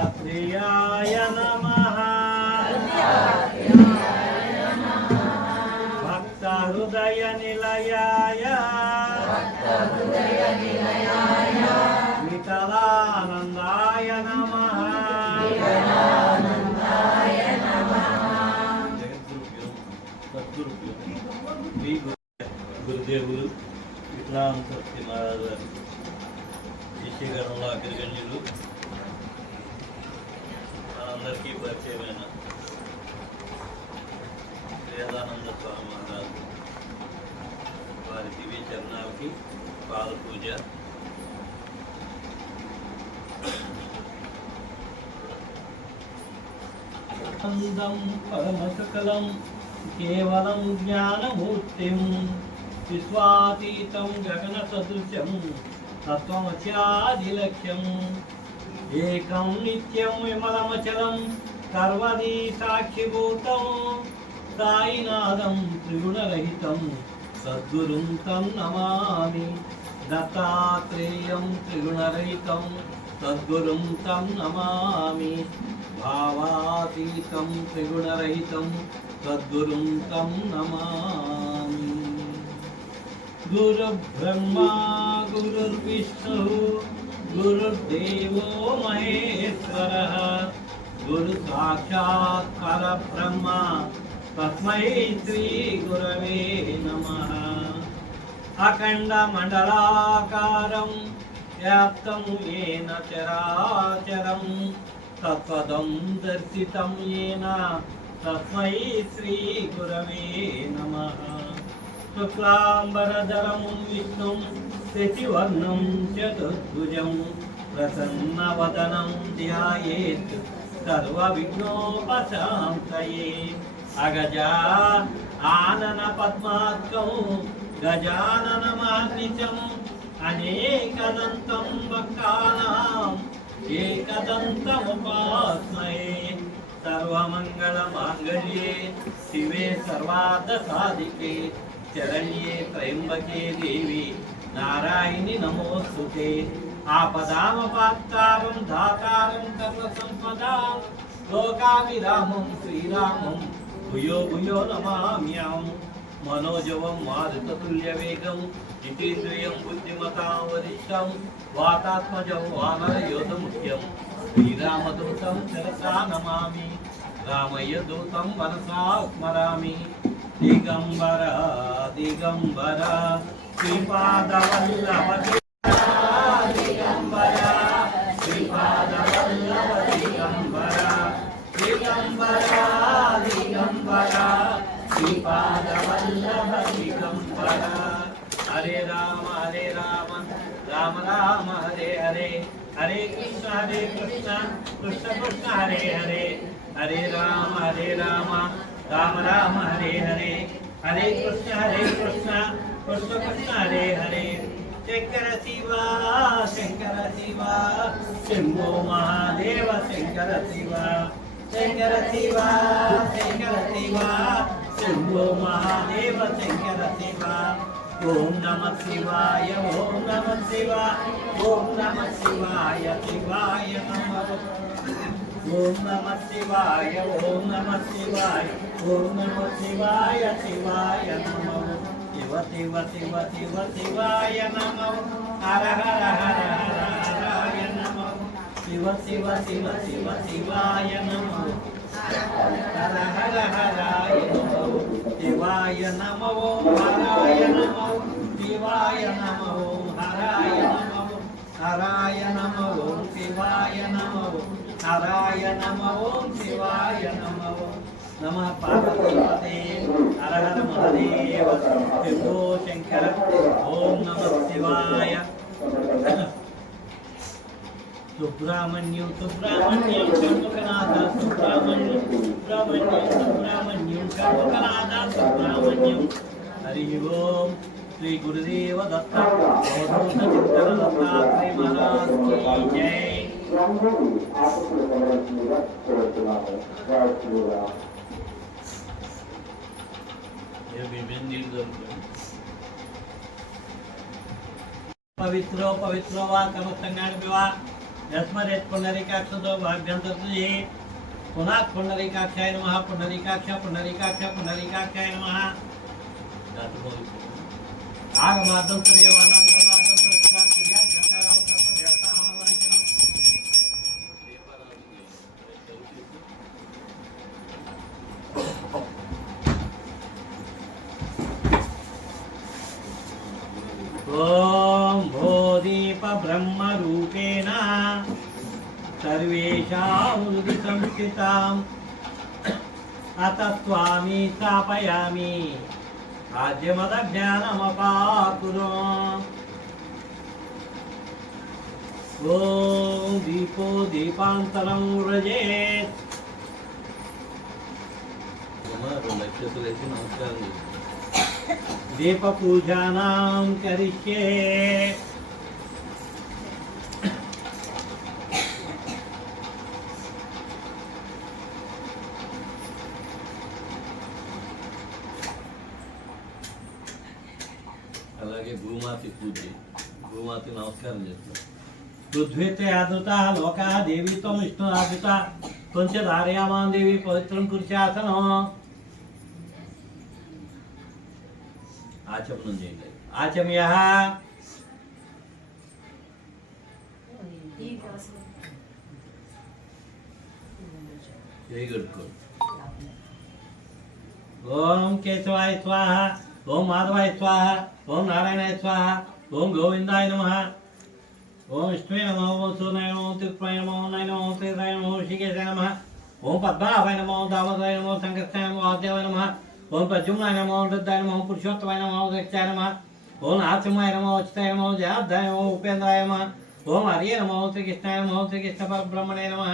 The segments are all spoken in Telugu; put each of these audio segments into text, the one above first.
दत्तात्रेयाय नमः भक्तहृदय निलयाय विठलानंदाय नमः గురుదేవులు విఠలానంద సరస్వతి మహారాజు గారు శిష్యగణంలో అగ్రగణ్యులు మనందరికీ పరిచయమైన వేదానంద స్వామి మహారాజు వారి దివ్య చరణాలకి పాద పూజ. పరమసకలం కేవలం జ్ఞానమూర్తిం విశ్వాతీతం గగన సదృశం తత్వమస్యాదిలక్ష్యం ఏకం నిత్యం విమలమచలం సర్వదీ సాక్షిభూతం సాయినాథం త్రిగుణరహితం సద్గురుం తం నమామి. దత్తాత్రేయం త్రిగుణరహితం సద్గురుం తం నమామి. భావాతీతం త్రిగుణరహితం సద్గురుం తం నమామి. గురుబ్రహ్మా గురుర్విష్ణు గురుర్దేవో మహేశ్వరః గురు సాక్షాత్ పరబ్రహ్మ తస్మై శ్రీ గురవే నమః. అఖండ మండలాకారం వ్యాప్తం ఏన చరాచరం తత్పదం దర్శితం ఏన తస్మై శ్రీ గురవే నమః. శుక్లాంబరధరం విష్ణుం శశివర్ణం చతుర్భుజం ప్రసన్నవదనం ధ్యాయేత్ సర్వవిఘ్నోపశాంతయే. అగజా ఆనన పద్మార్కం గజానన మహర్నిశం అనేకదంతం భక్తానాం ఏకదంతముపాస్మహే. సర్వమంగళమాంగళ్యే శివే సర్వార్థసాధికే శరణ్యే త్రయంబకే దేవి నారాయణి నమోస్తుతే. ఆపదామపాత్తారం ధాతారం సర్వసంపదాం లోకాభిరామం శ్రీరామం భూయో భూయో నమామ్యాం. మనోజవం మారుతతుల్యవేగం జితేంద్రియం బుద్ధిమతాం వరిష్టం వాతాత్మజం వానరయోధముఖ్యం శ్రీరామదూతం శిరసా నమామి. రామయ్య దూతం మనసా స్మరామి. దిగంబర దిగంబర శ్రీపాదవల్లభ దిగంబర శ్రీపాదవల్లభ దిగంబర దిగంబర దిగంబర శ్రీపాదవల్లభ దిగంబర. హరే రామ రామ రామ హరే హరే హరే కృష్ణ కృష్ణ కృష్ణ హరే హరే. హరే రామ రామ రామ హరే హరే హరే కృష్ణ కృష్ణ కృష్ణ హరే హరే. శంకర శివ శంభో మహాదేవ శంకర శివ శంభో మహాదేవ శంకర శివ. ఓం నమః శివాయ ఓం నమః శివాయ ఓం నమః శివాయ శివాయ నమః. ఓం నమః శివాయ ఓం నమః శివాయ ఓం నమః శివాయ శివాయ నమః. శివ శివ శివ శివ శివాయ నమః. హర హర హర హర హరాయ నమః. శివ శివ శివ శివ శివాయ నమః. హర హర హరాయ నమః. శివాయ నమః హరాయ నమః. శివాయ నమః హరాయ నమః. హరాయ నమః శివాయ నమః. హరాయ నమః శివాయ నమః. నమః పార్వతీపతే హర హర మహాదేవ శంభో శంకర. ఓం నమః శివాయ. సుబ్రహ్మణ్యం షణ్ముఖనాథ సుబ్రహ్మణ్యం షణ్ముఖనాథ సుబ్రహ్మణ్యం. హరి ఓం. శ్రీ గురుదేవ దత్త అవధూత చింతన దత్తాత్రేయ మహారాజ్ కీ జై. పవిత్రో పవిత్రో వా కమస్తంగాని వివా यस्मदेत् पुंडरीकाक्षतो भाभ्यन्तर्तुजे पुनः पुंडरीकाक्षाय नमः पुंडरीकाक्ष पुंडरीकाक्ष पुंडरीकाक्षाय नमः आगमार्दं सूर्यवानां गमार्दं सूर्यवानां सूर्या घंटारां तत्व देवता आवाहनम् ओम भोदीप ब्रह्म रूपेण सर्वेषां हृदि संस्थिताम् अतस्त्वामि स्थापयामि आद्यमदज्ञानमपाकुरु ओम दीपो दीपान्तरं व्रजेत् दीप पूजानां करिष्ये అలాగే భూమాతి పూజ భూమాతి నమస్కారం చేస్తారు पृथ्वीते आदृता लोका देवी त्वं विष्णु आदृता त्वं च धारयामां देवी पवित्रं कुरुशासनम् ఆచమనం చేయండి आचम्यः చేయి కట్టుకోండి ओम केशवाय स्वाहा ओम माधवाय स्वाहा ओम नारायणाय स्वाहा ओम गोविंदाय नमः ओम विष्णुवे नमः ओम सूर्याय नमः ओम त्रिपुराय नमः ओम नारायणाय नमः ओम श्रीराय नमः ओम ऋषिकेशाय नमः ओम पद्मनाभाय नमः ओम दामोदराय नमः ओम संकर्षणाय नमः वासुदेवाय नमः ओम प्रद्युम्नाय नमः ओम रुद्राय नमः ओम पुरुषोत्तमाय नमः ओम दक्षाय नमः ओम नारसिंहाय नमः ओम अच्युताय नमः ओम जनार्दनाय नमः ओम उपेन्द्राय नमः ओम हरिये नमः ओम श्रीकृष्णाय नमः ओम श्रीकृष्ण परब्रह्मणे नमः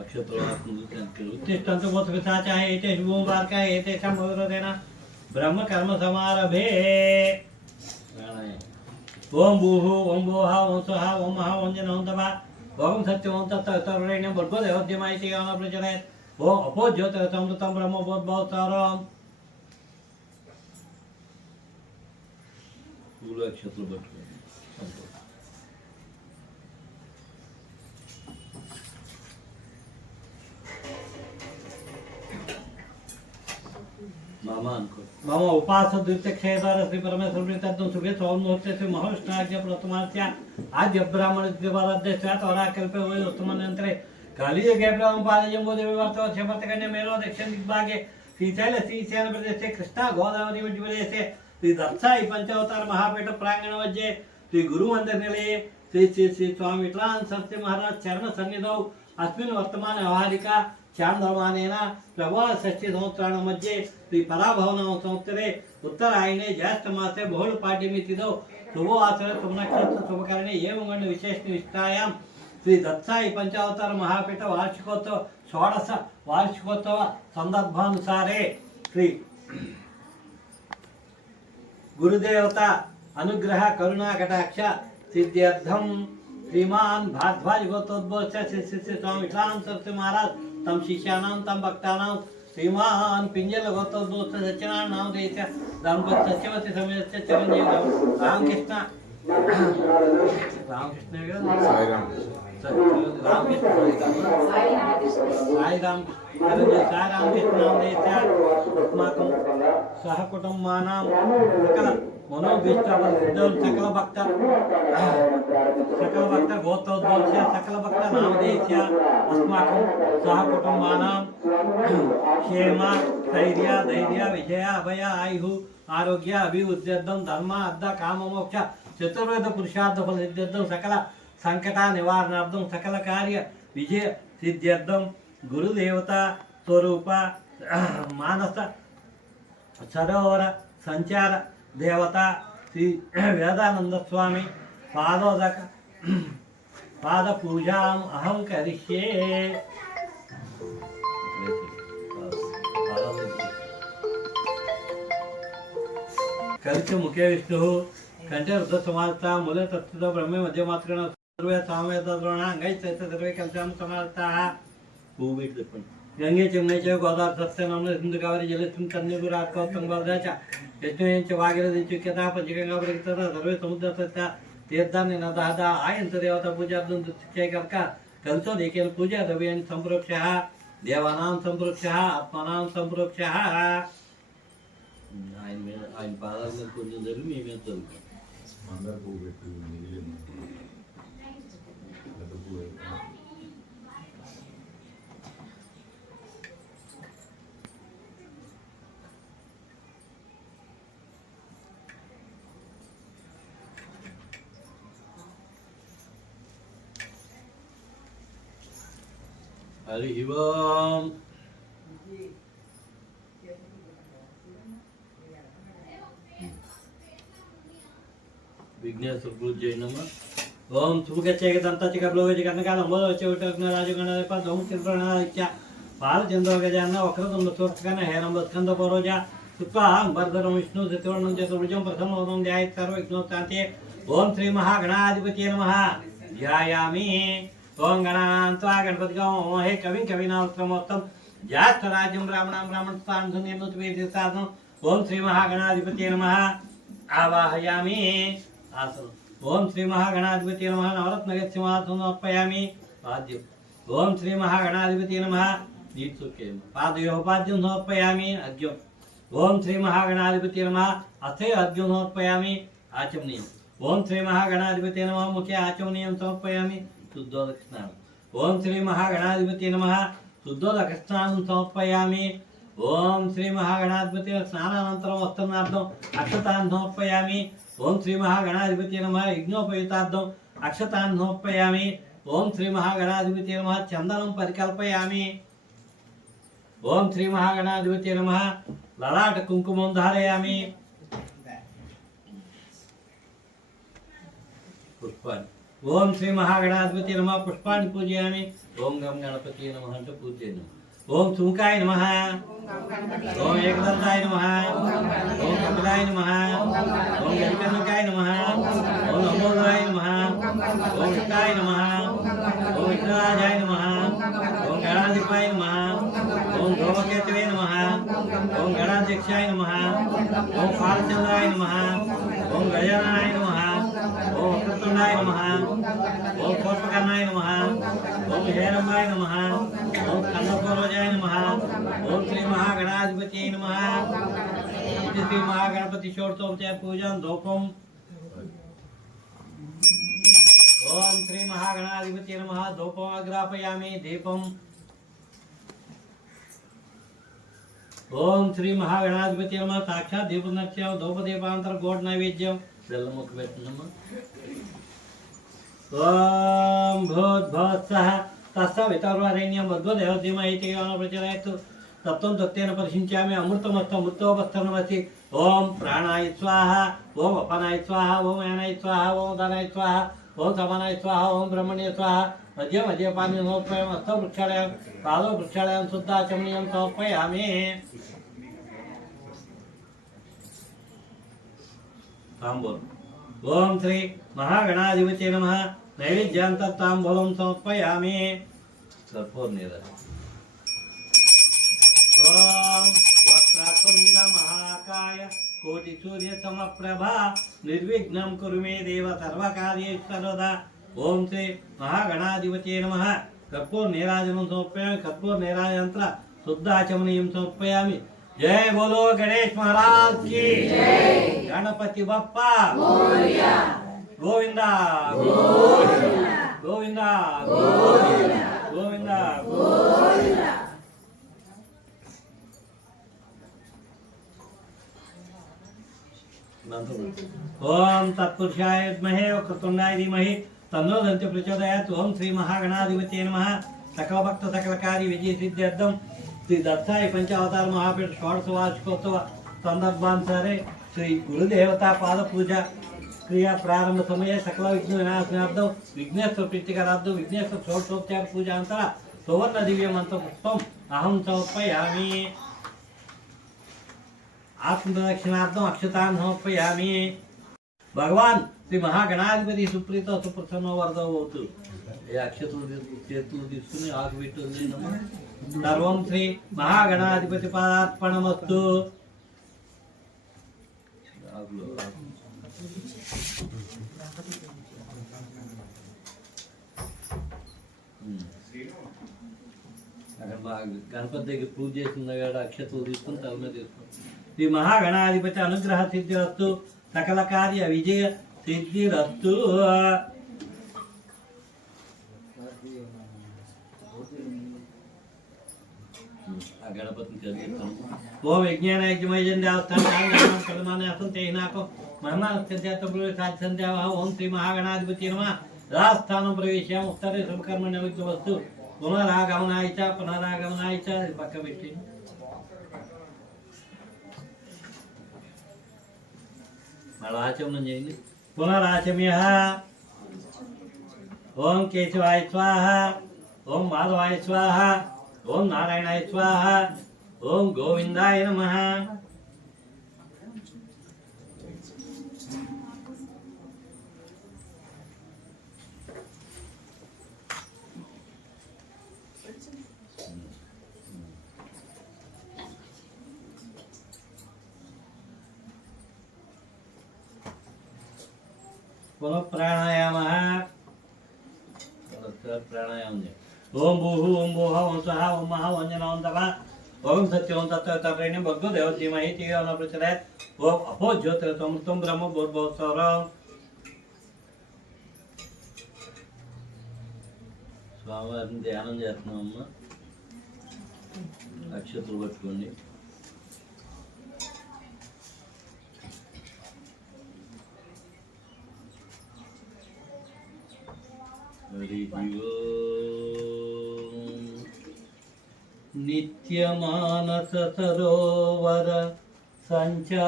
అక్షత్రం ఆత్మలు उत्तिष्ठन्तु भूतपिशाचाः एते शुभोवार्काः एतेषां भगवतेन ब्रह्म कर्म समारभे ప్రాణాయామం ओम भूः ओम भुवः ओम स्वः ओम महः ओम जनः ओम तपः ओम सत्यम् ओम तत्तरेण्यं भर्गो देवोद्यमा इति गानं प्रचलयत् ओम अपो ज्योतिरसं तं ब्रह्म बोधभवतारम् పూలు అక్షత్రులు పట్టుకోండి సంతోషం మామ అనుకో मम उपासद्वितीयक्षेत्र श्री परमेश्वर तद्दं सुखे सौमुहूर्ते श्री महाविष्णाज्ञ प्रथमास्य आद्य ब्राह्मण द्विवाराध्यस्यात् वराकल्पे वै उत्तमनन्तरे कालीयुगे ब्रह्मपादजम्बूदेवी वर्तवर्षपर्तकन्या मेलो दक्षिण दिग्भागे श्रीशैल श्रीशैल प्रदेशे कृष्णा गोदावरी मध्यप्रदेशे श्री दत्साई पंचावतार महापीठ प्रांगण मध्ये श्री गुरुमंदिर निलये श्री श्री श्री स्वामी विठलानंद सरस्वती महाराज चरण सन्निधौ अस्मिन् वर्तमान व्यवहारिका चांद्रमानेन प्रभाव षष्ठी संवत्सराण मध्ये श्री पराभवनाम संवत्सरे उत्तरायणे ज्येष्ठमासे बहुलपाड्यमी तिथौ शुभवासरे शुभनक्षत्र शुभकरणे एवं विशेष निष्ठायां श्री दत्साई पंचावतार महापीठ वार्षिकोत्सव षोडश वार्षिकोत्सव संदर्भानुसारे श्री गुरुदेवता अनुग्रह करुणा कटाक्ष सिद्ध्यर्थम श्रीमान भारद्वाज गोत्रोद्भवस्य श्री श्री श्री स्वामी विठलानंद सरस्वती महाराज तम शिष्यानां तम भक्तानां श्रीमान पिंजल गोत्रोद्भवस्य सत्यनारायण नामधेयस्य दाम्पत्य सत्यवती समेतस्य चिरंजीव रामकृष्ण रामकृष्ण साईराम रामकृष्ण साईराम कृष्ण अस्माकं सहकुटुम्बानां सकल मनोभीष्टफलसिद्धं सकल भक्त गोत्रोद्भवस्य सकल भक्त नामधेयस्य अस्माकं सहकुटुम्बानां क्षेम स्थैर्य धैर्य विजय अभय आयुः आरोग्य अभिवृद्ध्यर्थं धर्म अर्थ काम मोक्ष चतुर्वेद पुरुषार्थ फलसिद्ध्यर्थं सकल संकट निवारणार्थं सकल कार्य विजय सिद्ध्यर्थं गुरुदेवता स्वरूप मानस सरोवर संचार देवता श्री वेदानंद स्वामी पादोदक पाद पूजाम् अहं करिष्ये कल्च मुखे विष्णु कंठे रुद्र समानता मूले तत्व ब्रह्मे मध्य मात्र सर्वे सामवेद द्रोण अंगै सर्वे कल्चाम समानता పువ్వు పెట్టి చెప్పండి गंगे चमने च गोदावरी सत्य नमः सिंधु कावेरी जलेस्मिन् कन्याकुमारी राजकोत्तम वर्धा च यज्ञेन च भागीरथी च केता पंचगंगा प्रगतः सर्वे समुद्र सत्य तीर्थानि नदादा आयंत देवता पूजार्थं दुष्टै कर्क कलचो देखेन पूजा द्रव्याणि संप्रोक्ष्यः देवानां संप्रोक्ष्यः आत्मानां संप्रोक्ष्यः ఆయన పాదాల మీద కొంచెం జరిగి మీ మీద చదువుతాం అందరు పువ్వు పెట్టి మిగిలింది పెద్ద పువ్వు హరి ఓం विघ्नेश्वर पूज्य नमः ओम सुमुखच्चैक दंतच्चैक ब्लोगच्चैक कर्णकाल अंबोधच्चैक विठ्ठल राजगणनाथ ओम त्रिपुराणाच्च बालचंद्र गजानन वक्रतुंड सूर्यकर्ण हेरंब स्कंद परोज सुप्ताहं वरदरं विष्णु चतुर्णं चतुर्भुजं प्रसन्नवदनं ध्यायेत् सर्वविघ्नोपशान्तिये ओम श्री महागणाधिपतये नमः ध्यायामि ओम गणान्त्वा गणपतिगं हे कविं कविनामोत्तमं ज्येष्ठराज्यं ब्राह्मणां ब्राह्मणस्तान् सुनिर्नुतवेदिसाधनं ओम श्री महागणाधिपतये नमः आवाहयामि आसन ओम श्री महागणाधिपतये नमः नवरत्नगच्छमासनोपयामि पाद्यम् ओम श्री महागणाधिपतये नमः दीप्सुके पादयोः पाद्यं समर्पयामि अर्घ्यम् ओम श्री महागणाधिपतये नमः अथे अर्घ्यं समर्पयामि आचमनीयम् ओम श्री महागणाधिपतये नमः मुखे आचमनीयं समर्पयामि शुद्धोदकस्नानम् ओम श्री महागणाधिपतये नमः शुद्धोदकस्नानं समर्पयामि ओम श्री महागणाधिपतये स्नानानन्तरं वस्त्रनार्थम् अक्षतान् समर्पयामि ओम श्री महागणाधिपतये नमः यज्ञोपवीतार्थम् अक्षतान् समर्पयामि ओम श्री महागणाधिपतये नमः चन्दनं परिकल्पयामि ओम श्री महागणाधिपतये नमः ललाट कुङ्कुमं धारयामि पुष्पाणि ओम श्री महागणाधिपतये नमः पुष्पाणि पूजयामि ओम गं गणपतये नमः अंटू पूजयामि ओम सुमुखाय नमः ओम एकदंताय नमः ओम कपिलाय नमः ओम गजकर्णकाय नमः ओम लंबोदराय नमः ओम विष्णाय नमः ओम विष्णुराजाय नमः ओम गणाधिपाय नमः ओम धूमकेतवे नमः ओम गणाध्यक्षाय नमः ओम फालचंद्राय नमः ओम गजाननाय नमः ओम वक्रतुंडाय नमः ओम कोटकर्णाय नमः ओम हेरंबाय नमः ओम कन्नपूर्वजाय नमः ओम श्री महागणाधिपतये नमः श्री महागणपति षोडशोपचार पूजन धूपम ओम श्री महागणाधिपतये नमः धूपम अग्रापयामि दीपम ओम श्री महागणाधिपतये नमः साक्षात् दीपनक्षम धूपदीपांतर गोड नैवेद्यम बेल्लमुख పెట్టినమ్మ ओम भूर्भुवस्सः तस्सवितुर्वरेण्यं भर्गोदेवस्य धीमहि धियो न प्रचोदयात् तत्त्वं तत्तेन परिशिञ्चामि अमृतमस्तु मृतोपस्तरणमसि ओम प्राणाय स्वाहा ओम अपानाय स्वाहा ओम यानाय स्वाहा ओम उदानाय स्वाहा ओम समानाय स्वाहा ओम ब्रह्मण्य स्वाहा मध्य मध्य पानी समर्पयामि हस्तौ वृक्षालयं पादौ वृक्षालयं शुद्धाचमनीयं समर्पयामि ताम्बूलम् ओम श्री महागणाधिपतये नमः नैवेद्यान्तर्ताम्बूलं समर्पयामि कर्पूरनीराजनम् ओम वक्रतुंड महाकाय कोटिसूर्यसमप्रभा निर्विघ्नं कुरु मे देव सर्वकार्येषु सर्वदा ओम श्री महागणाधिपतये नमः कर्पूरनीराजनं समर्पयामि कर्पूरनीराजनंतर शुद्धाचमनीयं समर्पयामि जय बोलो गणेश महाराज की जय गणपति बप्पा मोरया गोविंदा गोविंदा गोविंदा गोविंदा गोविंदा ओम तत्पुरुषाय विद्महे वक्रतुंडाय धीमहि तन्नो दन्ति प्रचोदयात् ओम श्री महागणाधिपतये नमः सकल भक्त सकल कार्य विजय सिद्ध्यर्थम श्री दत्ताय पंचावतार महापीठ षोडश वार्षिकोत्सव संदर्भानुसारे श्री गुरुदेवता पाद पूजा क्रिया प्रारंभ समये सकल विघ्न विनाशनार्थं विघ्नेश्वर प्रीतिकरार्थं विघ्नेश्वर षोडशोपचार पूजानंतर सुवर्ण दिव्य मंत्र पुष्पम अहं समर्पयामि आत्मदक्षिणार्थम अक्षतान् समर्पयामि भगवान श्री महागणाधिपति सुप्रीत सुप्रसन्न वरदवतु ये अक्षतुలు చేతులు తీసుకుని ఆకు పెట్టుకుని సర్వం శ్రీ మహాగణాధిపతి పాదార్పణమస్తు. గణపతి దగ్గర పూజ చేసిన అక్షతలు తీసుకుని తల మీద తీసుకుని శ్రీ మహాగణాధిపతి అనుగ్రహ సిద్ధిరస్తు, సకల కార్య విజయ సిద్ధిరస్తు. ఆ గణపతిని చదివిస్తాను. ఓం విజ్ఞాన యజ్ఞమయం దేవస్థానం మహర్మాధ్యాత్మ. ఓం శ్రీ మహాగణాధిపతి నమః. రాస్థానం ప్రవేశ ఉత్తరే శుభకర్మ నిమిత్త వస్తు పునరాగమనాయ చ పునరాగమనాయ చ. పక్క పెట్టి మళ్ళీ ఆచమనం చేయండి. పునరాచమ్య. ఓం కేశవాయ స్వాహ, ఓం మాధవాయ స్వాహ, ఓం నారాయణాయ స్వాహ, ఓం గోవిందాయ నమః. पुनः प्राणायाम. प्राणायाम. ओम भूः ओम भुवः ओम स्वः ओम महः ओम जनः ओम तपः ओम सत्यं तत्त्वतत्त्वप्रेण्यं भर्गो देवस्य धीमहि धियो यो नः प्रचोदयात्. ओम अपो ज्योतिरसमृतं ब्रह्म भूर्भुवस्सुवः. స్వామివారిని ధ్యానం చేస్తున్నామమ్మా. అక్షతులు పట్టుకోండి. నిత్యమానస సరోవర సంచారాయ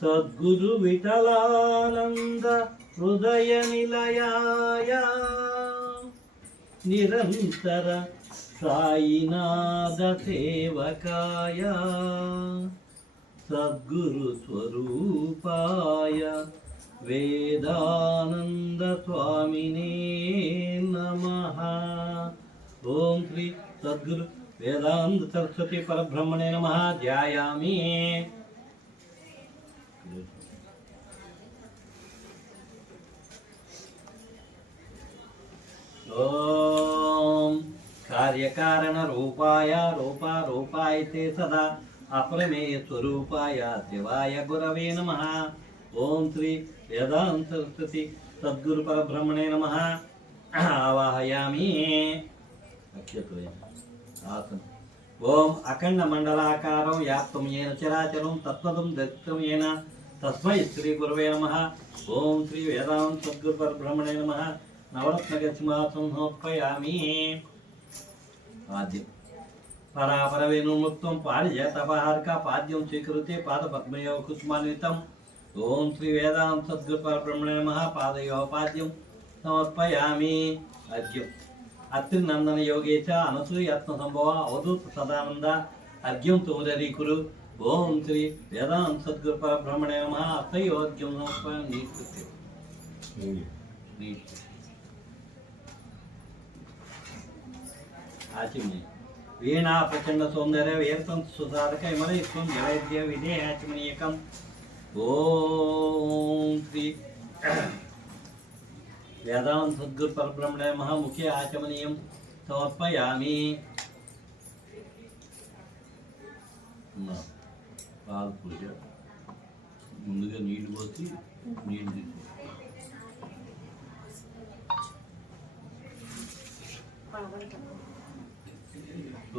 సద్గురు విఠలానంద హృదయ నిలయాయ నిరంతర సాయినాథ సేవకాయ సద్గురు స్వరూపాయ వేదానంద స్వామినే నమః. ఓం శ్రీ సద్గురు వేదాంత సరస్వతి పరబ్రహ్మణే నమః. ధ్యాయామి. ఓం కార్యకారణ రూపాయ రూపాయ తే సదా అప్రమేయ స్వరూపాయ శివాయ గురవే నమః. ఓం శ్రీ వేదాంత సరస్వతి సద్గురు పరబ్రహ్మణే నమః. ఆవాహయామి. ఆసనం. ఓం అఖండ మండలాకారం వ్యాప్తం ఏన చరాచరం తత్వదం దర్శితం ఏన తస్మై శ్రీ గురవే నమః. ఓం శ్రీ వేదాంత సద్గురు పరబ్రహ్మణే నమః. నవరత్నగసింహాసనం సమర్పయామి. పాద్యం. పరాపరవేణుముక్తం పారిజాతపహార్క పాద్యం స్వీకృతే పాదపద్మయో కుసుమాన్వితం. ఓం శ్రీ వేదాంత సద్గురు పరబ్రహ్మణే నమః. పాదయోపాద్యం సమర్పయామి. అర్ఘ్యం. అత్రినందన యోగేశ అనసూయత్న సంభవ అవధూత సదానంద అర్ఘ్యం తోరరీకురు. ఓం శ్రీ వేదాంత సద్గురు పరబ్రహ్మణే నమః. అత్తయోగ్యం సమర్పయామి. ఆచమని. వీణా ప్రచండ సౌందర్య వీరతం సుసాధక విమలయుక్తం జలైద్య విధేయాచమనీయకం. ఓం శ్రీ వేదాంత సద్గురు పరబ్రహ్మణే నమః. ముఖ్య ఆచమనీయం సమర్పయామి. పాద పూజ. ముందుగా నీళ్లు పోసి నీళ్లు తీసి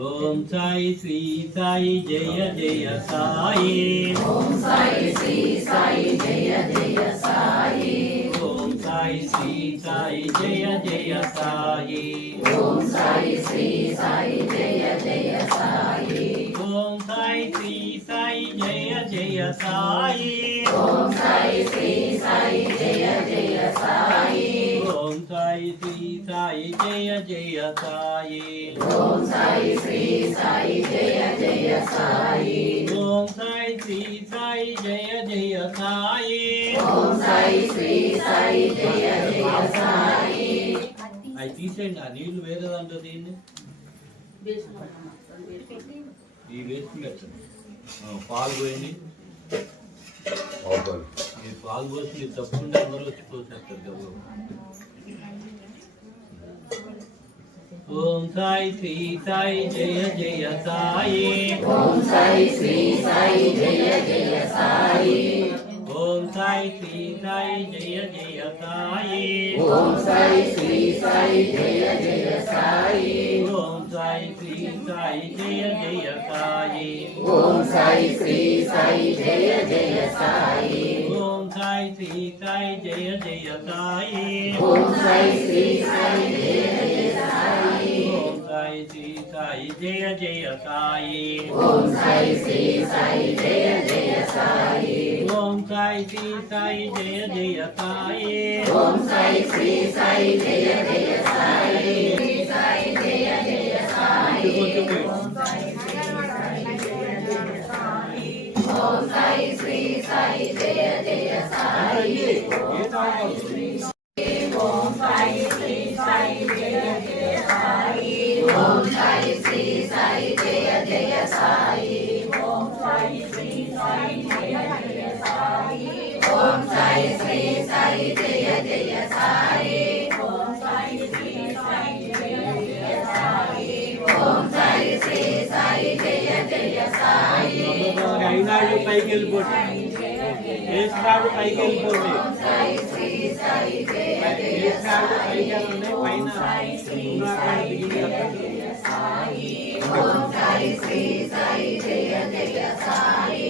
ఓం సాయి శ్రీ సాయి జయ జయ సాయి. ఓం సాయి శ్రీ సాయి జయ జయ సాయి. ఓం సాయి శ్రీ సాయి జయ జయ సాయి. ఓం సాయి శ్రీ సాయి జయ జయ సాయి. ఓం సాయి శ్రీ సాయి జయ జయ సాయి. ఓం సాయి శ్రీ సాయి జయ జయ సాయి. ఓం సాయి శ్రీ సాయి జయ జయ సాయి. ఓం సాయి శ్రీ సాయి జయ జయ సాయి. ఓం సాయి శ్రీ సాయి జయ జయ సాయి. ఓం సాయి శ్రీ సాయి జయ జయ సాయి. అవి తీసేయండి, ఆ నీళ్లు వేరే దాంట్లో తీయండి. ఈ వేసుకుని పెట్టండి. పాలు పోయండి. ఈ పాలు పోసి మీరు తప్పుకుంటే అందరూ వచ్చి పోసేస్తారు కదా. ఓం సాయి శ్రీ సాయి జయ జయ సాయి. ఓం సాయి శ్రీ సాయి జయ జయ సాయి. ఓం సాయి శ్రీ సాయి జయ జయ సాయి. ఓం సాయి శ్రీ సాయి జయ జయ సాయి. ఓం సాయి శ్రీ సాయి జయ జయ సాయి. ఓం సాయి శ్రీ సాయి జయ జయ సాయి. ఓం సాయి శ్రీ సాయి జయ జయ సాయి. ఓం సాయి శ్రీ సాయి జయ జయ సాయి. ఓం సాయి శ్రీ సాయి జయ జయ సాయి. ఓం సాయి శ్రీ సాయి జయ జయ సాయి. ఓం సాయి శ్రీ సాయి జయ జయ సాయి. ఓం సాయి శ్రీ సాయి జయ జయ సాయి. సాయి జయ జయ సాయి. ఓం సాయి శ్రీ సాయి జయ జయ సాయి. ఓం సాయి శ్రీ సాయి జయ జయ సాయి. ఓం సాయి శ్రీ సాయి జయ జయ సాయి. ఓం సాయి శ్రీ సాయి జయ జయ సాయి. ఓం సాయి శ్రీ సాయి జయ జయ సాయి. ఓం సాయి శ్రీ సాయి జయ జయ సాయి. ఓం సాయి శ్రీ సాయి జయ జయ సాయి. అయినాడు పైకి వెళ్ళిపోండి. వేసినాడు పైకి వెళ్ళిపోండి. సాయి శ్రీ సాయి జయ జయ వేసినాడు పైకి వెళ్ళండి. పైన సాయి. ఓం సాయి శ్రీ సాయి జయ జయ సాయి.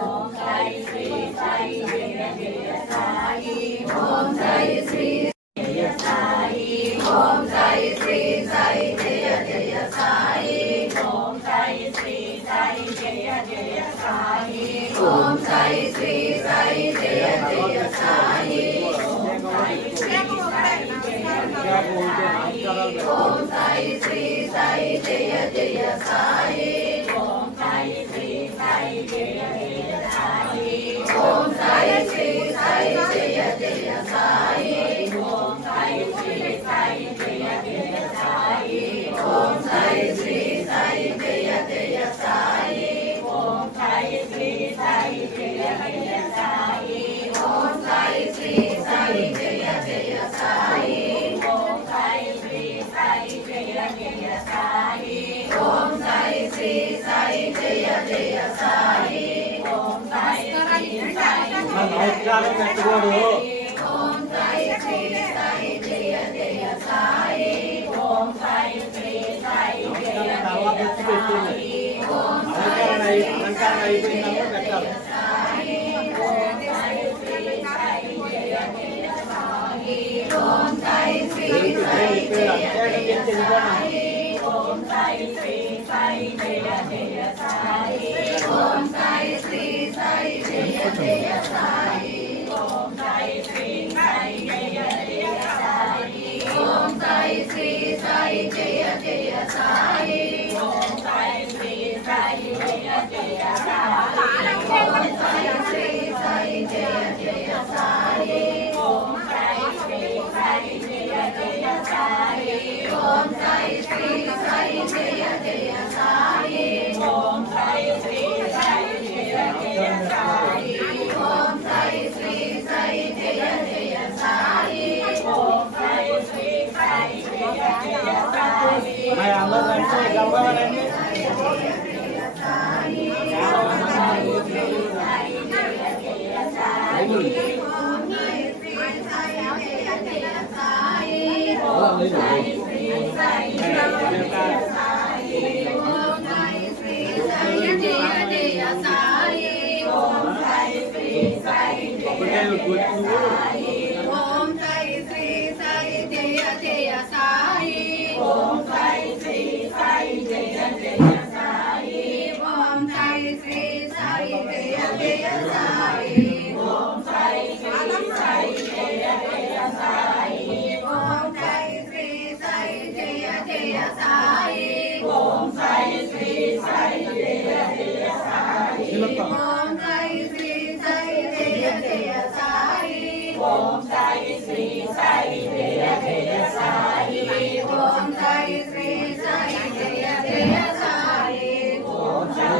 ఓం సాయి శ్రీ సాయి జయ జయ సాయి. ఓం సాయి శ్రీ జయ సాయి. ఓం సాయి శ్రీ సాయి జయ జయ సాయి. ఓం సాయి శ్రీ సాయి జయ జయ సాయి. ఓం సాయి శ్రీ సాయి జయ జయ సాయి. ఓం సాయి శ్రీ సాయి జయ జయ సాయి. ఓం సాయి శ్రీ సాయి జయ జయ సాయి. ఓం సాయి శ్రీ సాయి జయ జయ సాయి. ఓం సాయి శ్రీ సాయి జయ జయ సాయి. ఓం సాయి శ్రీ సాయి జయ జయ సాయి. ఓం సాయి శ్రీ సాయి జయ జయ సాయి. ఓం సాయి శ్రీ సాయి జయ జయ సాయి. ఓం సాయి శ్రీ సాయి జయ జయ సాయి. ఓం సాయి శ్రీ సాయి జయ జయ సాయి. ఓం సాయి శ్రీ సాయి నమస్కారం పెట్టుకోడు. ఓం సాయి శ్రీ సాయి జయ జయ సాయి. ఓం సాయి శ్రీ సాయి జయ తర్వాత వచ్చి పెట్టండి. అలంకరణ అయిపోయిందామో పెట్టాలి. ఓం సాయి శ్రీ సాయి జయ జయ సాయి. ఓం సాయి శ్రీ సాయి జయ జయ సాయి. ఓం సాయి శ్రీ సాయి జయ జయ సాయి. ఓం సాయి శ్రీ సాయి జయ జయ సాయి. ఓం సాయి శ్రీ సాయి జయ జయ సాయి. ఓం సాయి శ్రీ సాయి జయ జయ సాయి. ఓం సాయి శ్రీ సాయి జయ జయ సాయి. ఓం సాయి శ్రీ సాయి జయ జయ సాయి. ఓం సాయి శ్రీ సాయి జయ జయ సాయి. ఓం సాయి శ్రీ సాయి జయ జయ సాయి. ఓం సాయి శ్రీ సాయి జయ జయ సాయి. ఓం సాయి శ్రీ సాయి జయ జయ సాయి. ఓం సాయి శ్రీ సాయి జయ జయ సాయి. అందరూ రండి, గబగబా రండి. ఒకటే కూర్చుని ఓం సాయి శ్రీ సాయి జయ జయ సాయి. ఓం సాయి శ్రీ సాయి జయ జయ సాయి. ఓం సాయి శ్రీ సాయి జయ జయ సాయి. ఓం సాయి శ్రీ సాయి జయ జయ సాయి. ఓం సాయి శ్రీ సాయి జయ జయ సాయి. ఓం సాయి శ్రీ సాయి జయ జయ సాయి. ఓం సాయి శ్రీ సాయి జయ జయ సాయి.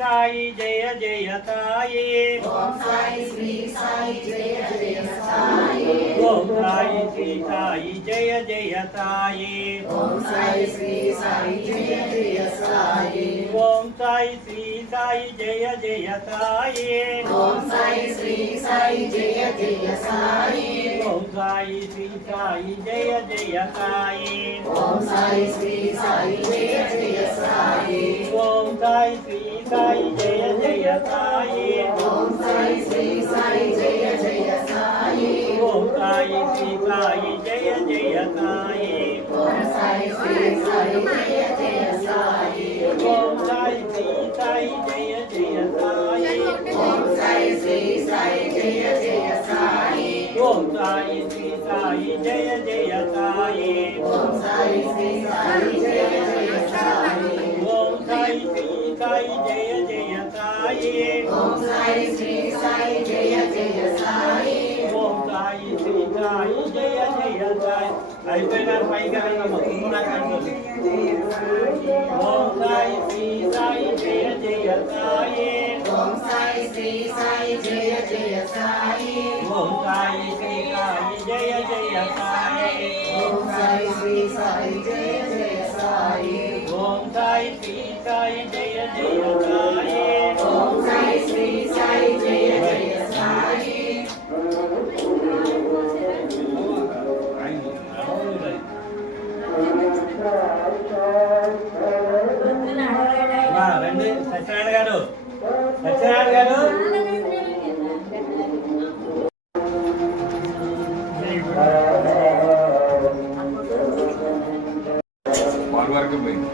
సాయి జయ జయ సాయి ఓం సాయి శ్రీ సాయి జయ జయ సాయి ఓం సాయి శ్రీ సాయి జయ జయ సాయి ఓం సాయి శ్రీ సాయి జయ జయ సాయి ఓం సాయి శ్రీ సాయి జయ జయ సాయి ఓం సాయి శ్రీ సాయి జయ జయ సాయి ఓం సాయి శ్రీ సాయి జయ జయ సాయి ఓం సాయి శ్రీ సాయి జయ జయ సాయి ఓం సాయి శ్రీ సాయి జయ జయ సాయి ఓం సాయి శ్రీ సాయి జయ జయ సాయి ఓం సాయి శ్రీ సాయి జయ జయ సాయి ఓం సాయి శ్రీ సాయి జయ జయ సాయి ఓం సాయి శ్రీ సాయి జయ జయ సాయి ఓం సాయి శ్రీ సాయి జయ జయ సాయి ఓం సాయి శ్రీ సాయి జయ జయ సాయి ఓం సాయి శ్రీ సాయి జయ జయ సాయి ఓం సాయి శ్రీ సాయి జయ జయ సాయి ఓం సాయి శ్రీ సాయి జయ జయ సాయి ఓం సాయి శ్రీ సాయి జయ జయ సాయి అయిపోయినారు పైగా ఓం సాయి శ్రీ సాయి జయ జయ సాయి ఓం సాయి శ్రీ సాయి జయ జయ సాయి ఓం సాయి శ్రీ సాయి జయ జయ సాయి ఓం సాయి శ్రీ సాయి జయ జయ సాయి ఓం సాయి శ్రీ సాయి జయ జయ సాయి ఓం సాయి శ్రీ సాయి జయ జయ సాయి రండి సత్యనారాయణ గారు సత్యనారాయణ గారు వాళ్ళ వరకు పోయింది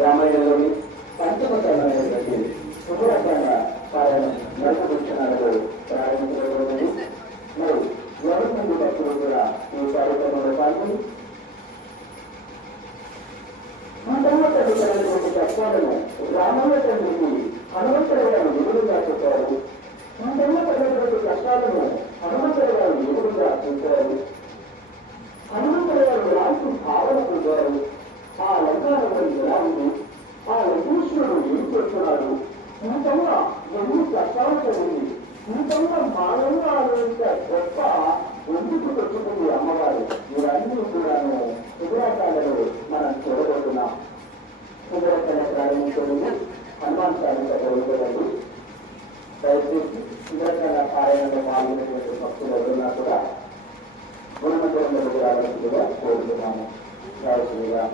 రామాయణంలోని పంచమ శుభ్రంగా పాలన నడుపుకుంటున్నారు ప్రారంభించడం లంకాలను హనుమంతుడు గారు ఎదురుగా చూశారు. హనుమంతుడు గారు ఎలాంటి భావన పొందారు? ఆ లంకాలను ఎలా ఉంది? ఆ లంకేశ్వరుడు ఏం చేస్తున్నాడు? ఇంతగా ఎన్ని కష్టాలతో ఉంది, ఇంతగా మానవుగా అనేక గొప్ప ఎందుకు తెచ్చుకుంది అమ్మగారు? ఇవన్నీ కూడాను సుగ్రహకాండలో మనం చూడబోతున్నాం. సుగ్రహకాండ ప్రారంభించే హనుమాన్ చాలీసా చదువుకోవాలి. దయచేసి సుగ్రహకాండ పారాయణంలో పాల్గొనేటువంటి భక్తులు ఎవరున్నా కూడా గుణమంత్రంలోకి రావాల్సిందిగా కోరుతున్నాము. రావాల్సిందిగా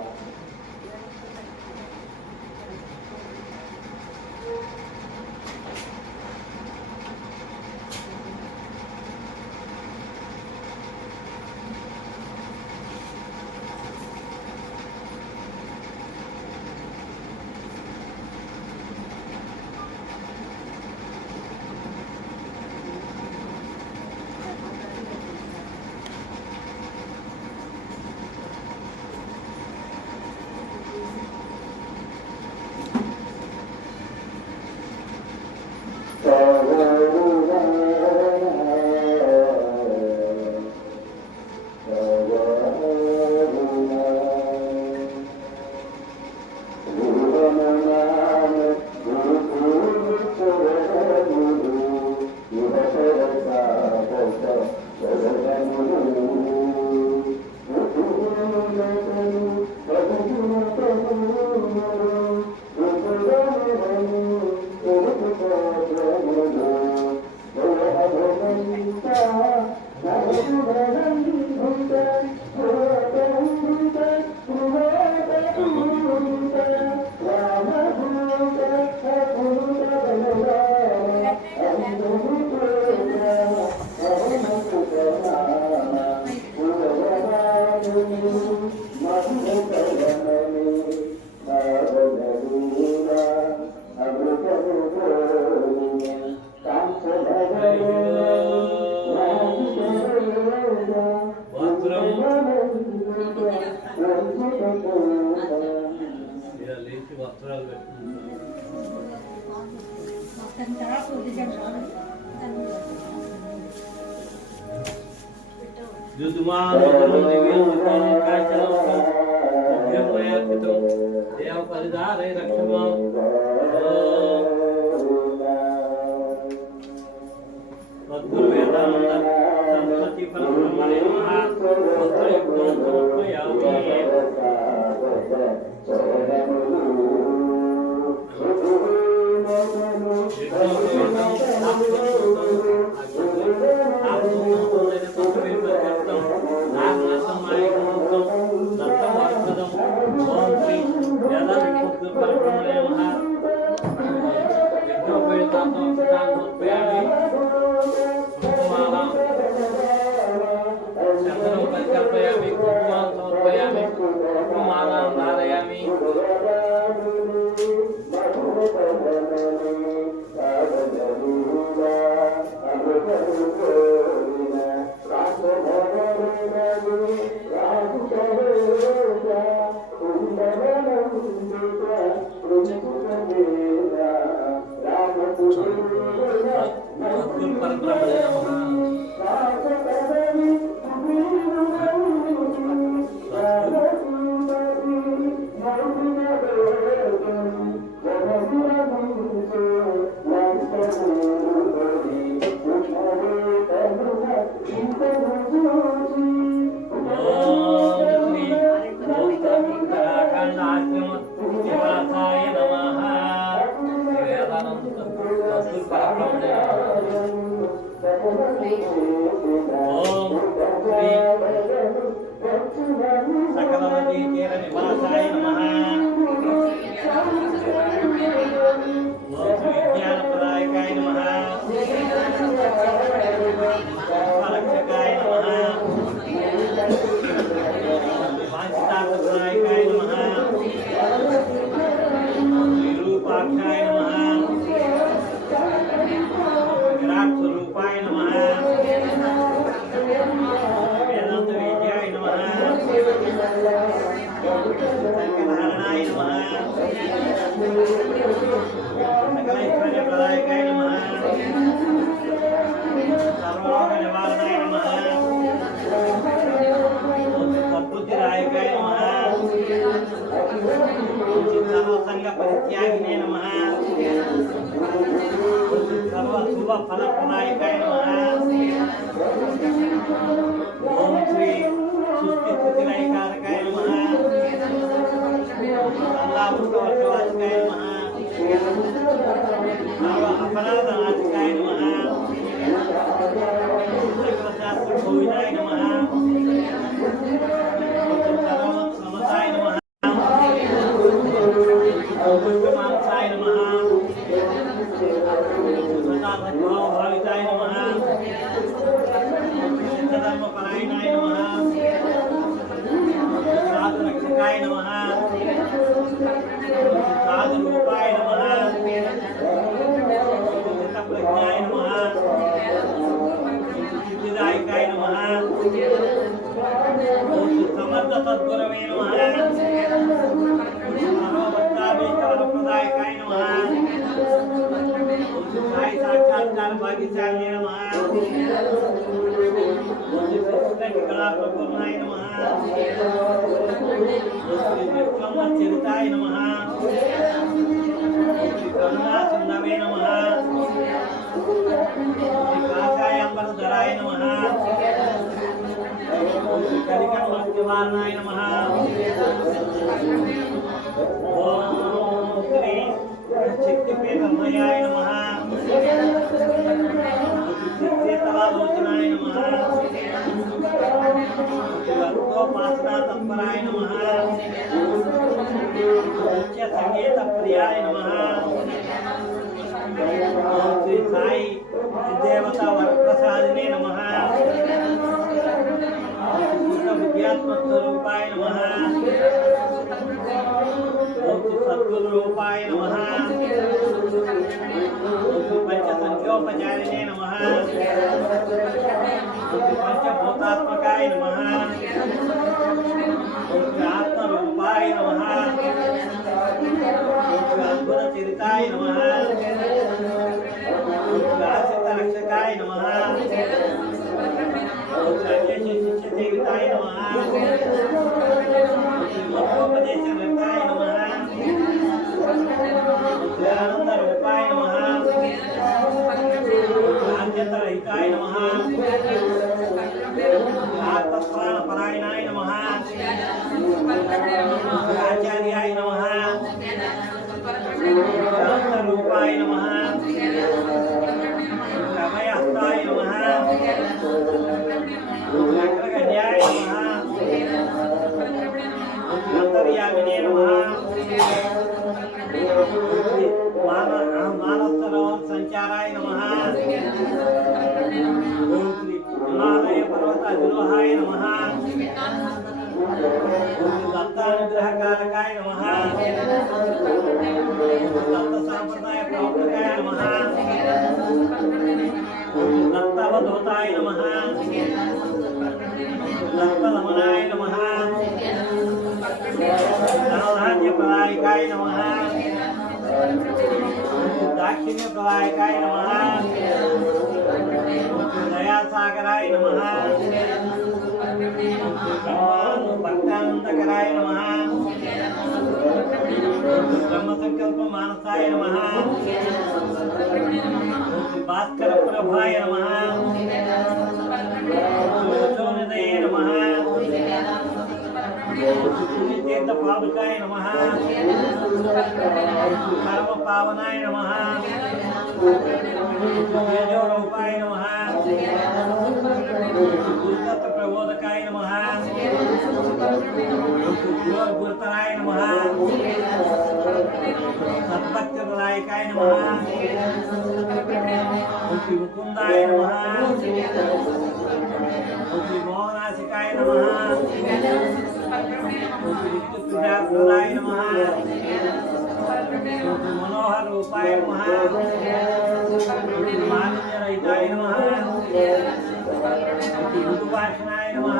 प्रदायकाय नमः ओम श्री सुस्थितिलयकारकाय नमः अल्लाहुत्तवर्षवाचकाय नमः अपराधनाशकाय नमः सर्वशास्त्रभूविदाय नमः समताय नमः पुष्पमांसाय नमः भाविताय नमः सिद्धधर्मपरायणाय नमः साधुरक्षकाय नमः साधुरूपाय नमः सिद्धप्रज्ञाय नमः सिद्धिदायकाय नमः समर्थ सद्गुरवे नमः सर्वभक्ताभीष्टवरप्रदायकाय नमः साई साक्षात्कार भाग्यशालिने नमः कलाप्रपूर्णाय नमः विक्रमचरिताय नमः करुणासिन्धवे नमः काकायांबरधराय नमः कलिकल्मस्तिवारणाय नमः ओम श्री शक्तिपीठमयाय नमः चित्तेतवालोचनाय नमः भक्तोपासना तत्पराय नमः मुख्य संगीत प्रियाय नमः ओम श्री साई देवता वरप्रसादिने नमः विद्यात्मस्वरूपाय नमः ओम श्री सद्गुरुरूपाय नमः पंचसंख्योपचारिणे नमः पंचभूतात्मकाय नमः आत्मरूपाय नमः अद्भुतचरिताय नमः रक्षकाय नमः शिष्यदेवताय नमः मंत्रोपदेशरताय नमः आनंदरूपाय नमः आद्यंतरहिताय नमः आत्मस्मरणपरायणाय नमः आचार्याय नमः अनन्तरूपाय नमः अभयहस्ताय नमः अग्रगण्याय नमः अंतर्यामिने नमः मानसरोवर संचाराय नमः ओम श्री हिमालय पर्वताधिरोहाय नमः ओम दत्तानुग्रहकारकाय नमः दत्त संप्रदाय प्रवर्तकाय नमः दत्तावधूताय नमः दत्तरमणाय नमः धनधान्यप्रदायकाय नमः दाक्षिण्यप्रदायकाय नमः दयासागराय नमः भक्तानंदकराय नमः ब्रह्मसंकल्प मानसाय नमः भास्कर प्रभाय नमः सूर्योदये नमः तीर्थ पादुकाय नमः परम पावनाय नमः तेजोरूपाय नमः गुरुतत्व प्रबोधकाय नमः गुरुतराय नमः सद्भक्तिप्रदायकाय नमः मुकुंदाय नमः मोहनाशिकाय नमः प्रदाय नमः मनोहर रूपाय नमः मालिन्यरहिताय नमः मधुभाषणाय नमः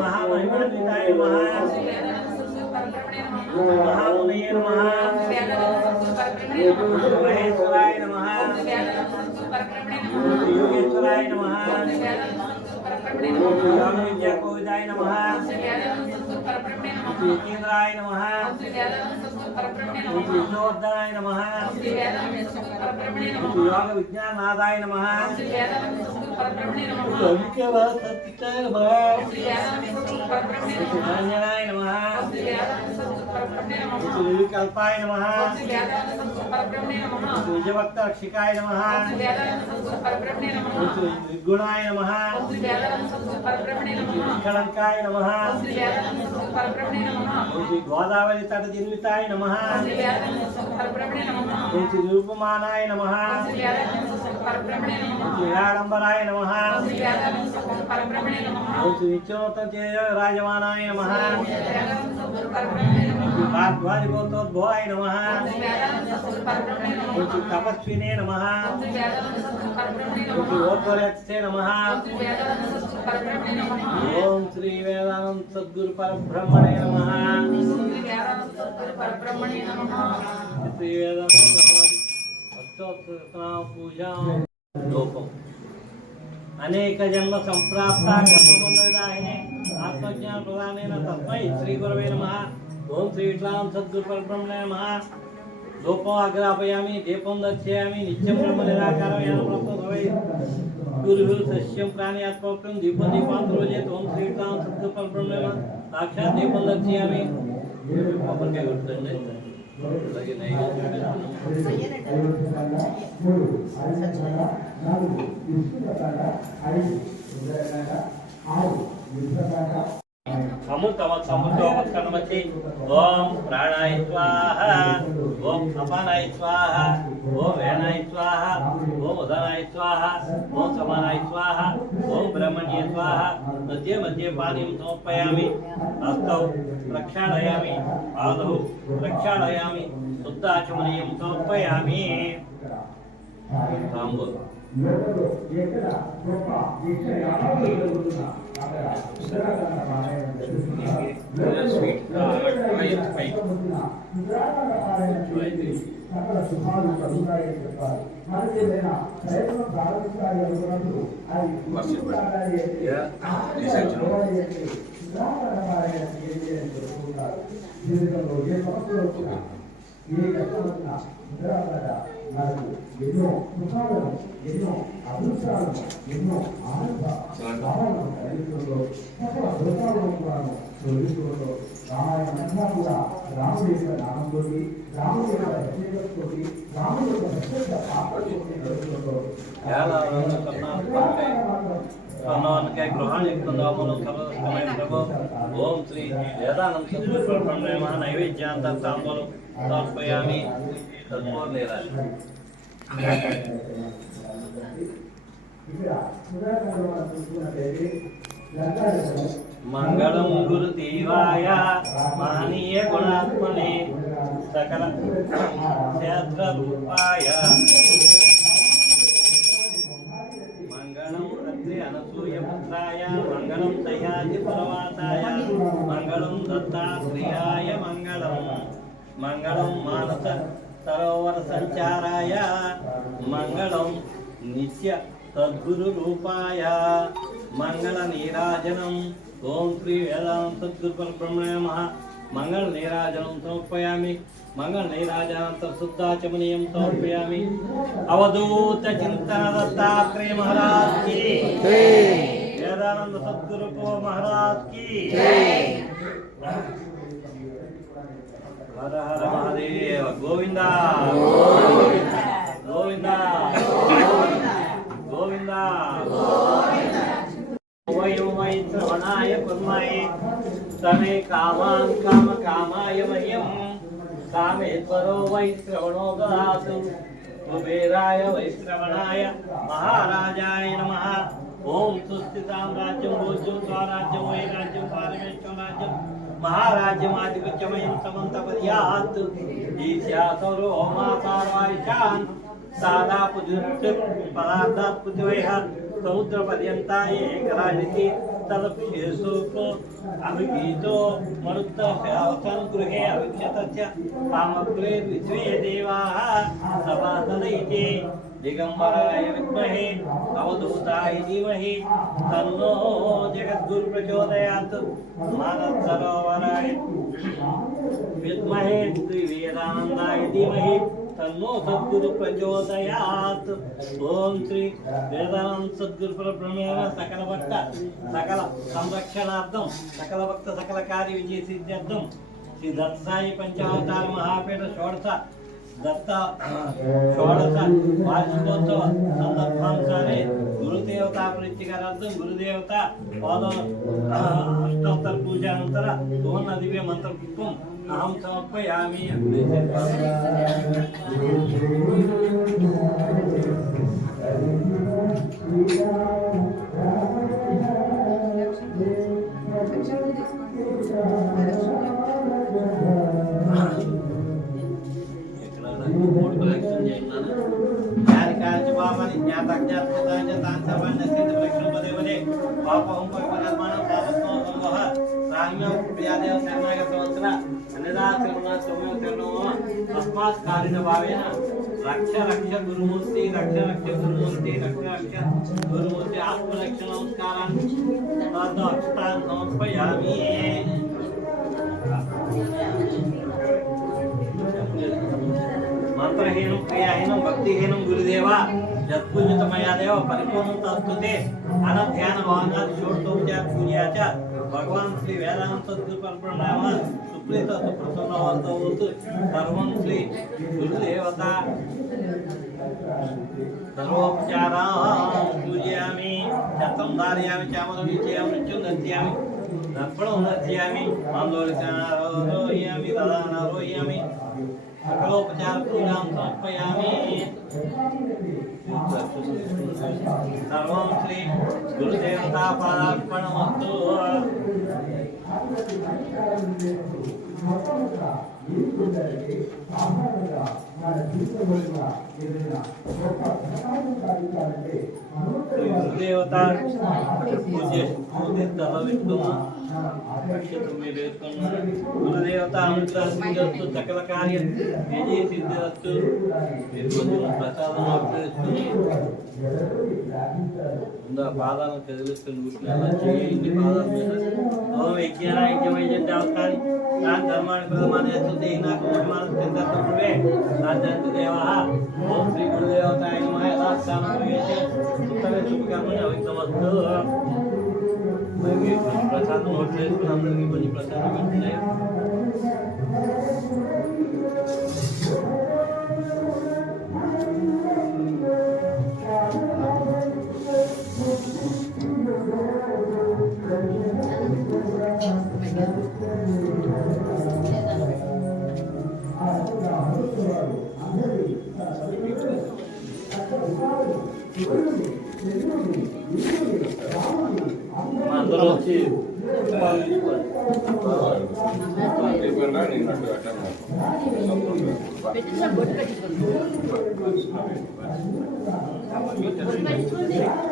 महामहिमान्विताय नमः महामुनये नमः महेश्वराय नमः योगेश्वराय नमः विद्याकोविदाय नमः केंद्राय नमः విష్ణువర్ధనాయ నమః యోగ విజ్ఞాననాథాయ నమః అవిక్యవాసత్తాయ నమః శ్రీరంజనాయ నమః శ్రీకల్పాయ నమః విజయభక్త రక్షికాయ నమః శ్రీగుణాయ నమః శ్రీకళంకాయ నమః శ్రీ గోదావరి తట జన్మితాయ నమః శ్రీ రూపమానాయ నమః శ్రీరాడంబరాయ నమః శ్రీ నిత్యోత్తర రాజమానాయ నమః శ్రీ భారద్వాజగోత్రోద్భవాయ నమః శ్రీ తపస్వినే నమః శ్రీ ఓద్వరత్సే నమః ఓం శ్రీ వేదానంద సద్గురు పరబ్రహ్మణే నమః శ్రీ వేదానంద పూజా లోపం అనేక జన్మ సంప్రాప్త కర్మబంధదాయినే ఆత్మజ్ఞాన ప్రదానేన తస్మై శ్రీ గురవే నమః ఓం శ్రీ విష్ణాం సద్గురు పరబ్రహ్మణే నమః లోపం అగ్రాపయామి దీపం దర్శయామి నిత్యం బ్రహ్మ నిరాకారం యానప్రభై గురు సస్యం ప్రాణి ఆత్మోక్తం దీపం దీపాంతరోజేత్ ఓం శ్రీ విష్ణాం సద్గురు పరబ్రహ్మణే నమః సాక్షాత్ దీపం దర్శయామి కొబ్బరికాయ కొడుతుంది అలాగే అమృతమత్సమృతోపత్కర్మతి ఓం ప్రాణాయ స్వాహ ఓం అపానాయ స్వాహ ఓం వేనాయ స్వాహ ఓం ఉదనాయ స్వాహ ఓం సమానాయ స్వాహ ఓం బ్రహ్మణ్య స్వాహ మధ్య మధ్య పానీయం సమర్పయామి హస్తౌ ప్రక్షాళయామి పాదౌ ప్రక్షాళయామి శుద్ధాచమనీయం సమర్పయామి తాంబూలం ఏ కష్టమన్నా నిద్రాపడ నాకు ఎన్నో సుఖాలను ఎన్నో అదృష్టాలను ఎన్నో ఆనంద భావాలను కలిగిస్తుందో సకల దోషాలను కూడాను తొలగిస్తుందో రామాయణంతా కూడా రాముడి యొక్క నామంతో రాముడి యొక్క ప్రత్యేకతతో రాముడి యొక్క ప్రత్యేక పాత్రతో నడుస్తుందో సన్నవానికి గృహాన్ని ఎక్కుతుందాము సర్వదృష్టమైన ప్రభు ఓం శ్రీ వేదానంద సద్గురు పరబ్రహ్మణే నమః నైవేద్యాంత తాంబూలం సమర్పయామి తత్పూర్ణ నీరాజు మంగళం గురుదేవాయ మహనీయ గుణాత్మనే సకల క్షేత్ర రూపాయ మంగళం అత్రి అనసూయ పుత్రాయ మంగళం దయాది పరవాతాయ మంగళం దత్తాత్రేయాయ మంగళం మంగళం మానస సరోవర సంచారాయ మంగళం నిత్య సద్గురు రూపాయ మంగళ నీరాజనం ఓం శ్రీ వేదాంత సద్గురు పరబ్రహ్మణే నమః మంగళ నీరాజనం సమర్పయామి మంగళ నీరాజనంతర శుద్ధాచమనీయం సమర్పయామి అవధూత చింతన దత్తాత్రేయ మహారాజ్ की వేదానంద సద్గురు మహారాజ్ की హర హర మహాదేవ గోవింద గోవింద గోవింద వై శ్రవణాయ పద్మాయ తమే కామాన్ కామ కామాయ మహ్యం కామేశ్వరో వై శ్రవణో దదాతు కుబేరాయ వై శ్రవణాయ మహారాజాయ నమః ఓం సుస్థితాం రాజ్యం భోజ్యం స్వరాజ్యం వై రాజ్యం పారమేశ్వర రాజ్యం महाराज्यमाधिपत्यमयं समन्तपर्यात् ईश्यासौरो होमासारवारिशान् सादापुजुत् पदार्थात् पुजवैः समुद्रपर्यन्ता एकराजिति तदप्येषु अभिगीतो मरुत्तस्यावसन् गृहे अविक्षतस्य कामगृहे विश्वे देवाः सभासद इति दिगंबराय विद्महे अवधूताय धीमहि तन्नो जगद्गुरु प्रचोदयात् मानस सरोवराय विद्महे श्री वेदानंदाय धीमहि तन्नो सद्गुरु प्रचोदयात्। ओम श्री वेदानंद सद्गुरु परब्रह्मेण सकल भक्त सकल संरक्षणार्थम सकल भक्त सकल कार्य विजय सिद्ध्यर्थम श्री दत्त साई पंचावतार महापीठ षोडश दत्त षोडश वार्षिकोत्सव संदर्भानुसारे गुरुदेवता प्रीतिकरार्थं गुरुदेवता पाद अष्टोत्तर पूजानंतर सुवर्ण दिव्य मंत्र पुष्पम अहं समर्पयामि। रक्ष रक्ष गुरुमूर्ति रक्ष रक्ष गुरुमूर्ति रक्ष रक्ष गुरुमूर्ति आत्मरक्षण नमस्कारान् अक्षतान् समर्पयामि। मंत्रहीनं क्रियाहीनं भक्तिहीनं गुरुदेवा यत्पूजितमया देव परिपूर्णतस्तुते अनध्यानवानात् षोडशोपचार पूजयाच भगवान श्री वेदांत सद्गुरु परब्रह्म सुप्रीत सुप्रसन्नवन्तोऽस्तु सर्वं श्री गुरुदेवता सर्वोपचारां पूजयामि शतं धारयामि चामरं विचयामि मृत्युं दद्यामि दर्पणं दद्यामि आन्दोलिकारोहयामि ददानारोहयामि सकलोपचार पूजां समर्पयामि। सर्वं श्री गुरुदेवता पादार्पणमस्तु। गुरुदेवता पूज्य गुरुदेवता अनुग्रहस्तु सकल कार्य विजय सिद्धिरस्तु। పాదాలను కదిలిస్తున్న ఇన్ని పాదాల మీద ఓం యజ్ఞాయజ్ఞమైజంతావస్థాని నాన్ ధర్మాన్ని ప్రథమాన్ని అత్యుతే నాకు మహిమాను చెందతువే సాధ్యంత దేవః ఓం శ్రీ గురుదేవతాయ నమః యథాస్థానం ప్రవేశే ఉత్తరే శుభకర్మణి అవిఘ్నమస్తు। మరి ప్రసాదం నోట్లో వేసుకుని అందరికీ కొంచెం ప్రసాదం పెట్టున్నాయి। అందరూ వచ్చి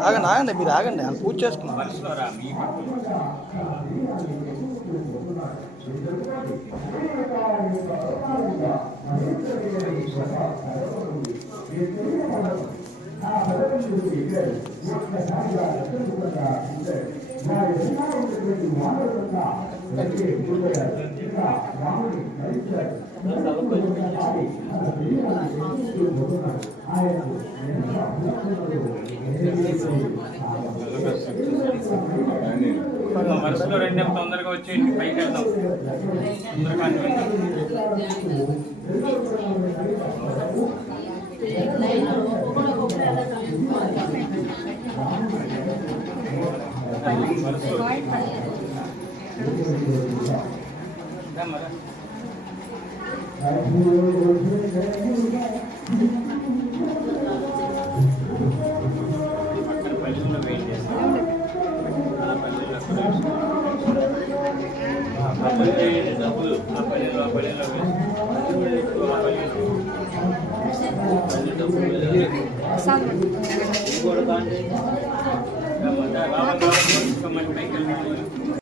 ఆగండి ఆగండి మీరు ఆగండి అని పూజ చేసుకున్నాం। మనసులో రెండు తొందరగా వచ్చి పైకి వెళ్దాం పల్లెల్లో వెయిట్ చేస్తాం డబ్బులు ఆ పల్లెల్లో డబ్బులు